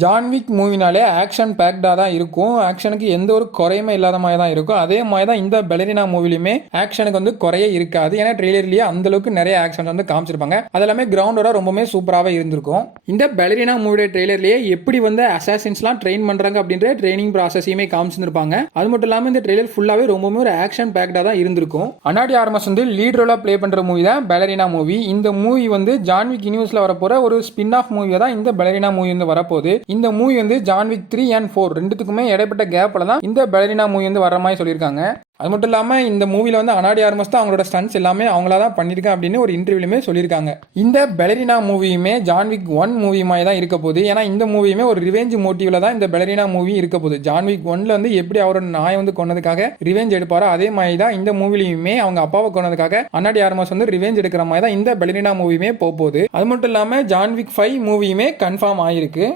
John Wick மூவினாலே action பேக்டாக தான் இருக்கும். ஆக்ஷனுக்கு எந்த ஒரு குறையுமே இல்லாத மாதிரி தான் இருக்கும். அதே மாதிரி தான் இந்த பெலரினா மூவிலுமே ஆக்ஷனுக்கு வந்து குறைய இருக்காது. ஏன்னா ட்ரெய்லர்லேயே அந்த அளவுக்கு நிறைய ஆக்ஷன் வந்து காமிச்சிருப்பாங்க. அதெல்லாமே கிரவுண்டோட ரொம்பவே சூப்பராகவே இருந்திருக்கும். இந்த பெலரினா மூவியோட ட்ரெய்லர்லேயே எப்படி வந்து அசாசின்ஸ்லாம் ட்ரெயின் பண்ணுறாங்க அப்படின்ற ட்ரைனிங் ப்ராசஸையுமே காமிச்சிருப்பாங்க. அது மட்டும் இல்லாமல் இந்த ட்ரெய்லர் ஃபுல்லாகவே ரொம்பவே ஒரு ஆக்ஷன் பேக்டாக தான் இருந்திருக்கும். அனாடி ஆர்மஸ் வந்து லீட் ரோலாக ப்ளே பண்ணுற மூவி தான் பெலரினா மூவி. இந்த மூவி வந்து ஜான்விக் யூனிவர்ஸில் வரப்போகிற ஒரு ஸ்பின் ஆஃப் மூவியாக தான் இந்த பெலரினா மூவி வந்து வரப்போகுது. இந்த மூவி வந்து ஜான்விக் 3 and 4 ரெண்டுத்துக்குமே இடைப்பட்ட கேப்ல தான் இந்த பெலரினா மூவி வந்து வர மாதிரி சொல்லியிருக்காங்க. அது மட்டும் இல்லாமல் இந்த மூவியில் வந்து அனாடி ஆர்மஸ் தான் அவங்களோட ஸ்டன்ஸ் எல்லாமே அவங்களா தான் பண்ணியிருக்காங்க அப்படின்னு ஒரு இன்டர்வியூலுமே சொல்லியிருக்காங்க. இந்த பெலரினா மூவியுமே ஜான்விக் 1 மூவி மாதிரி தான் இருக்க போகுது. ஏன்னா இந்த மூவியுமே ஒரு ரிவெஞ்ச் மோட்டிவ்ல தான் இந்த பெலரினா மூவி இருக்க போகுது. ஜான்விக் 1ல வந்து எப்படி அவரோட நாயை வந்து கொன்னதுக்காக ரிவெஞ்ச் எடுப்பாரோ அதே மாதிரி தான் இந்த மூவிலையுமே அவங்க அப்பாவை கொன்னதுக்காக அனாடி ஆர்மஸ் வந்து ரிவெஞ்ச் எடுக்கிற மாதிரி தான் இந்த பெலரினா மூவியுமே போகுது. அது மட்டும் இல்லாமல் ஜான்விக் 5 மூவியுமே கன்ஃபார்ம் ஆயிருக்கு.